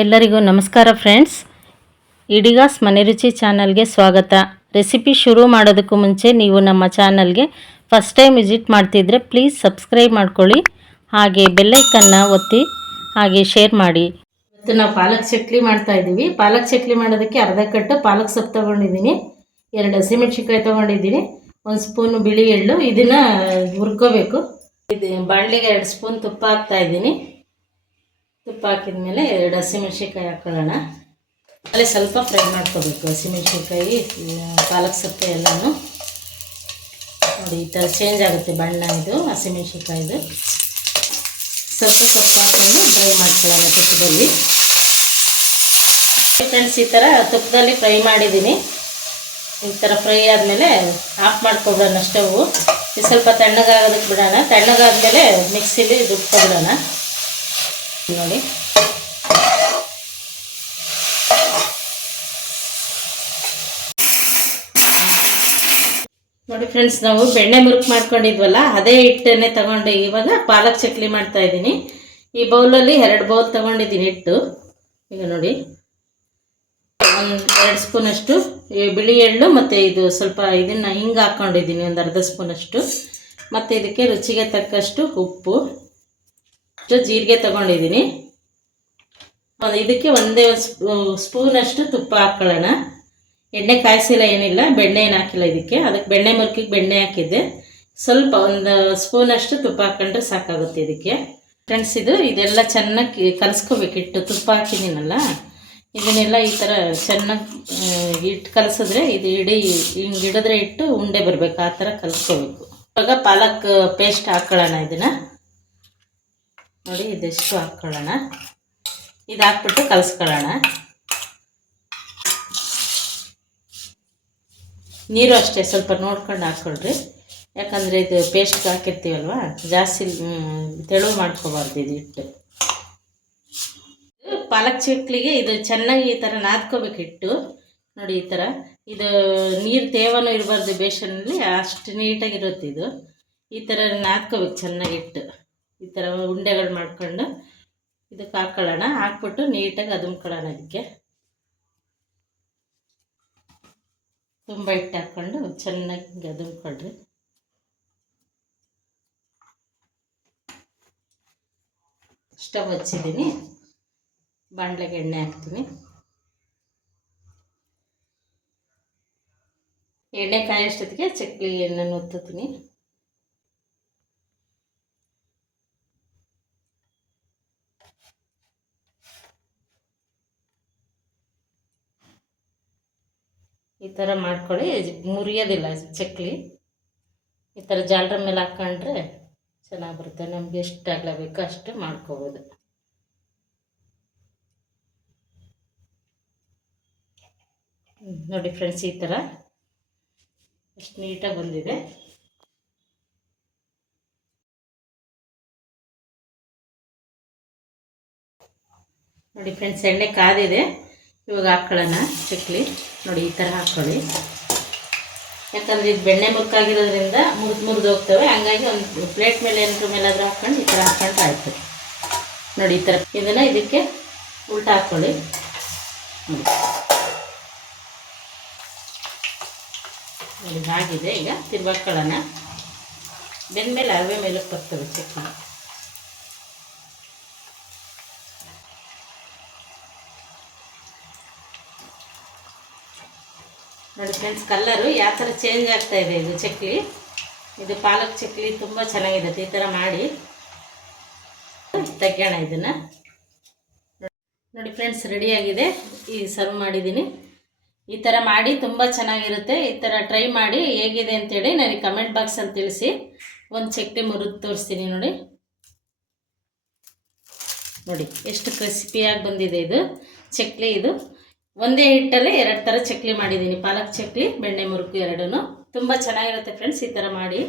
ಎಲ್ಲರಿಗೂ ನಮಸ್ಕಾರ ಫ್ರೆಂಡ್ಸ್ ಇಡಿಗಾಸ್ ಮನೆ ರುಚಿ ಚಾನಲ್ಗೆ ಸ್ವಾಗತ. ರೆಸಿಪಿ ಶುರು ಮಾಡೋದಕ್ಕೂ ಮುಂಚೆ ನೀವು ನಮ್ಮ ಚಾನಲ್ಗೆ ಫಸ್ಟ್ ಟೈಮ್ ವಿಸಿಟ್ ಮಾಡ್ತಿದ್ರೆ ಪ್ಲೀಸ್ ಸಬ್ಸ್ಕ್ರೈಬ್ ಮಾಡ್ಕೊಳ್ಳಿ. ಹಾಗೆ ಬೆಲ್ಲೈಕನ್ನ ಒತ್ತಿ, ಹಾಗೆ ಶೇರ್ ಮಾಡಿ. ಇವತ್ತು ನಾವು ಪಾಲಕ್ ಚಕ್ಲಿ ಮಾಡ್ತಾ ಇದ್ದೀವಿ. ಪಾಲಕ್ ಚಕ್ಲಿ ಮಾಡೋದಕ್ಕೆ ಅರ್ಧ ಕಟ್ಟು ಪಾಲಕ್ ಸೊಪ್ಪು ತೊಗೊಂಡಿದ್ದೀನಿ. ಎರಡು ಹಸಿಮೆಣ್ಸಿನ್ಕಾಯಿ ತೊಗೊಂಡಿದ್ದೀನಿ. ಒಂದು ಸ್ಪೂನು ಬಿಳಿ ಎಳ್ಳು. ಇದನ್ನು ಹುರ್ಕೋಬೇಕು. ಇದು ಬಾಣಲಿಗೆ ಎರಡು ಸ್ಪೂನ್ ತುಪ್ಪ ಹಾಕ್ತಾ ಇದ್ದೀನಿ. ತುಪ್ಪ ಹಾಕಿದ ಮೇಲೆ ಎರಡು ಹಸಿಮೆಣ್ಸಿನ್ಕಾಯಿ ಹಾಕೊಳ್ಳೋಣ. ಅಲ್ಲಿ ಸ್ವಲ್ಪ ಫ್ರೈ ಮಾಡ್ಕೋಬೇಕು. ಹಸಿಮೆಣ್ಸಿನ್ಕಾಯಿ, ಪಾಲಕ್ ಸೊಪ್ಪು ಎಲ್ಲನೂ. ನೋಡಿ, ಈ ಥರ ಚೇಂಜ್ ಆಗುತ್ತೆ ಬಣ್ಣ ಇದು, ಹಸಿಮೆಣ್ಸಿನ್ಕಾಯಿದು. ಸ್ವಲ್ಪ ಸೊಪ್ಪು ಹಾಕೊಂಡು ಫ್ರೈ ಮಾಡ್ಕೊಳ್ಳೋಣ ತುಪ್ಪದಲ್ಲಿ. ಫ್ರೆಂಡ್ಸ್ ಈ ಥರ ತುಪ್ಪದಲ್ಲಿ ಫ್ರೈ ಮಾಡಿದ್ದೀನಿ. ಈ ಥರ ಫ್ರೈ ಆದಮೇಲೆ ಆಫ್ ಮಾಡ್ಕೊಬಿಡೋಣ ಸ್ಟವ್. ಇದು ಸ್ವಲ್ಪ ತಣ್ಣಗಾಗೋದಕ್ಕೆ ಬಿಡೋಣ. ತಣ್ಣಗಾದ್ಮೇಲೆ ಮಿಕ್ಸಿಲಿ ರುಬ್ಕೊಬಿಡೋಣ ನೋಡಿ. ನೋಡಿ ಫ್ರೆಂಡ್ಸ್ ನಾವು ಬೆಣ್ಣೆ ಮುರುಕ್ ಮಾಡ್ಕೊಂಡಿದ್ವಲ್ಲ, ಅದೇ ಹಿಟ್ಟನ್ನೇ ತಗೊಂಡು ಇವಾಗ ಪಾಲಕ್ ಚಕ್ಲಿ ಮಾಡ್ತಾ ಇದ್ದೀನಿ. ಈ ಬೌಲಲ್ಲಿ ಎರಡು ಬೌಲ್ ತಗೊಂಡಿದ್ದೀನಿ ಹಿಟ್ಟು. ಈಗ ನೋಡಿ. ಒಂದು ಎರಡು ಸ್ಪೂನಷ್ಟು ಬಿಳಿ ಎಳ್ಳು ಮತ್ತು ಇದು ಸ್ವಲ್ಪ ಇದನ್ನು ಹಿಂಗೆ ಹಾಕ್ಕೊಂಡಿದ್ದೀನಿ ಒಂದು ಅರ್ಧ ಸ್ಪೂನಷ್ಟು. ಮತ್ತು ಇದಕ್ಕೆ ರುಚಿಗೆ ತಕ್ಕಷ್ಟು ಉಪ್ಪು. ಜೀರಿಗೆ ತಗೊಂಡಿದ್ದೀನಿ ಇದಕ್ಕೆ ಒಂದೇ ಸ್ಪೂನಷ್ಟು ತುಪ್ಪ ಹಾಕ್ಕೊಳ್ಳೋಣ ಎಣ್ಣೆ ಕಾಯಿಸಿಲ್ಲ ಏನಿಲ್ಲ, ಬೆಣ್ಣೆ ಏನು ಹಾಕಿಲ್ಲ ಇದಕ್ಕೆ. ಅದಕ್ಕೆ ಬೆಣ್ಣೆ ಮುರುಕಿಗೆ ಬೆಣ್ಣೆ ಹಾಕಿದ್ದೆ. ಸ್ವಲ್ಪ ಒಂದು ಸ್ಪೂನಷ್ಟು ತುಪ್ಪ ಹಾಕ್ಕೊಂಡ್ರೆ ಸಾಕಾಗುತ್ತೆ ಇದಕ್ಕೆ. ಫ್ರೆಂಡ್ಸ್ ಇದು ಇದೆಲ್ಲ ಚೆನ್ನಾಗಿ ಕಲಿಸ್ಕೋಬೇಕಿಟ್ಟು ತುಪ್ಪ ಹಾಕಿದ್ದೀನಲ್ಲ ಇದನ್ನೆಲ್ಲ ಈ ಥರ ಚೆನ್ನಾಗಿ ಇಟ್ಟು ಕಲಸಿದ್ರೆ ಇದು ಇಡೀ ಹಿಂಗೆ ಹಿಡಿದ್ರೆ ಇಟ್ಟು ಉಂಡೆ ಬರಬೇಕು. ಆ ಥರ ಕಲಸ್ಕೋಬೇಕು. ಇವಾಗ ಪಾಲಕ್ ಪೇಸ್ಟ್ ಹಾಕ್ಕೊಳ್ಳೋಣ ಇದನ್ನು. ನೋಡಿ, ಇದೆಷ್ಟು ಹಾಕ್ಕೊಳ್ಳೋಣ ಇದು ಹಾಕ್ಬಿಟ್ಟು ಕಲಿಸ್ಕೊಳ್ಳೋಣ. ನೀರು ಅಷ್ಟೇ, ಸ್ವಲ್ಪ ನೋಡ್ಕೊಂಡು ಹಾಕ್ಕೊಳ್ರಿ. ಯಾಕಂದರೆ ಇದು ಪೇಸ್ಟ್ ಹಾಕಿರ್ತೀವಲ್ವ? ಜಾಸ್ತಿ ತೆಳು ಮಾಡ್ಕೋಬಾರ್ದು ಇದು ಹಿಟ್ಟು. ಪಾಲಕ್ ಚಕ್ಲಿಗೆ ಇದು ಚೆನ್ನಾಗಿ ಈ ಥರ ನಾದ್ಕೋಬೇಕು ಹಿಟ್ಟು. ನೋಡಿ, ಈ ಥರ. ಇದು ನೀರು ತೇವನೂ ಇರಬಾರ್ದು ಬೇಷನಲ್ಲಿ ಅಷ್ಟು ನೀಟಾಗಿರುತ್ತೆ ಇದು. ಈ ಥರ ನಾದ್ಕೋಬೇಕು ಚೆನ್ನಾಗಿ ಇಟ್ಟು ಈ ಥರ ಉಂಡೆಗಳು ಮಾಡ್ಕೊಂಡು ಇದಕ್ಕೆ ಹಾಕ್ಕೊಳ್ಳೋಣ ಹಾಕ್ಬಿಟ್ಟು ನೀಟಾಗಿ ಅದುಮ್ಕೊಳ್ಳೋಣ ಅದಕ್ಕೆ. ತುಂಬ ಹಿಟ್ಟು ಹಾಕ್ಕೊಂಡು ಚೆನ್ನಾಗಿ ಅದುಮ್ಕೊಳ್ರಿ ಸ್ಟವ್ ಹಚ್ಚಿದ್ದೀನಿ. ಬಾಣಲೆಗೆ ಎಣ್ಣೆ ಹಾಕ್ತೀನಿ. ಎಣ್ಣೆ ಕಾಯೋಷ್ಟೊತ್ತಿಗೆ ಚಕ್ಲಿ ಎಣ್ಣೆ ಒತ್ತುತ್ತೀನಿ ಈ ಥರ ಮಾಡ್ಕೊಳ್ಳಿ. ಮುರಿಯೋದಿಲ್ಲ ಚಕ್ಲಿ. ಈ ಥರ ಜಾಲರ ಮೇಲೆ ಹಾಕ್ಕೊಂಡ್ರೆ ಚೆನ್ನಾಗಿ ಬರುತ್ತೆ ನಮ್ಗೆ ಎಷ್ಟು ಅಗಲ ಬೇಕೋ ಅಷ್ಟು ಮಾಡ್ಕೋಬೋದು. ನೋಡಿ ಫ್ರೆಂಡ್ಸ್ ಈ ಥರ ಎಷ್ಟು ನೀಟಾಗಿ ಬಂದಿದೆ. ನೋಡಿ ಫ್ರೆಂಡ್ಸ್, ಎಣ್ಣೆ ಕಾದಿದೆ. ಇವಾಗ ಹಾಕ್ಕೊಳ್ಳೋಣ ಚಕ್ಲಿ. ನೋಡಿ, ಈ ಥರ ಹಾಕ್ಕೊಳ್ಳಿ ಯಾಕಂದರೆ ಇದು ಬೆಣ್ಣೆ ಮುಕ್ಕಾಗಿರೋದ್ರಿಂದ ಮುರಿದು ಮುರಿದು ಹೋಗ್ತವೆ. ಹಂಗಾಗಿ ಒಂದು ಪ್ಲೇಟ್ ಮೇಲೆ ಏನಾದ್ರು ಮೇಲಾದರೂ ಹಾಕ್ಕೊಂಡು ಈ ಥರ ಹಾಕ್ಕೊಂಡು ಆಯ್ತು. ನೋಡಿ, ಈ ಥರ. ಇದನ್ನು ಇದಕ್ಕೆ ಉಲ್ಟ ಹಾಕ್ಕೊಳ್ಳಿ ನೋಡಿ, ಹಾಗಿದೆ. ಈಗ ಬೆಂದ ಮೇಲೆ ಅರವೆ ಮೇಲಕ್ಕೆ ಬರ್ತವೆ ಚಕ್ಲಿ. ನೋಡಿ ಫ್ರೆಂಡ್ಸ್ ಕಲ್ಲರು ಯಾವ ಥರ ಚೇಂಜ್ ಆಗ್ತಾ ಇದೆ ಇದು ಚಕ್ಲಿ. ಇದು ಪಾಲಕ್ ಚಕ್ಲಿ ತುಂಬ ಚೆನ್ನಾಗಿರುತ್ತೆ ಈ ಥರ ಮಾಡಿ. ತೆಗ್ಯೋಣ ಇದನ್ನು. ನೋಡಿ ಫ್ರೆಂಡ್ಸ್ ರೆಡಿಯಾಗಿದೆ ಈ ಸರ್ವ್ ಮಾಡಿದ್ದೀನಿ. ಈ ಥರ ಮಾಡಿ ತುಂಬ ಚೆನ್ನಾಗಿರುತ್ತೆ. ಈ ಥರ ಟ್ರೈ ಮಾಡಿ ಹೇಗಿದೆ ಅಂತೇಳಿ ನನಗೆ ಕಮೆಂಟ್ ಬಾಕ್ಸಲ್ಲಿ ತಿಳಿಸಿ. ಒಂದು ಚಕ್ಲಿ ಮುರಿದು ತೋರಿಸ್ತೀನಿ ನೋಡಿ. ನೋಡಿ, ಎಷ್ಟು ಕ್ರಿಸ್ಪಿಯಾಗಿ ಬಂದಿದೆ ಇದು. ಚಕ್ಲಿ ಇದು. ಒಂದೇ ಹಿಟ್ಟಲ್ಲಿ ಎರಡು ಥರ ಚಕ್ಲಿ ಮಾಡಿದ್ದೀನಿ. ಪಾಲಕ್ ಚಕ್ಲಿ, ಬೆಣ್ಣೆ ಮುರುಕು ಎರಡೂ ತುಂಬ ಚೆನ್ನಾಗಿರುತ್ತೆ ಫ್ರೆಂಡ್ಸ್ ಈ ಥರ ಮಾಡಿ.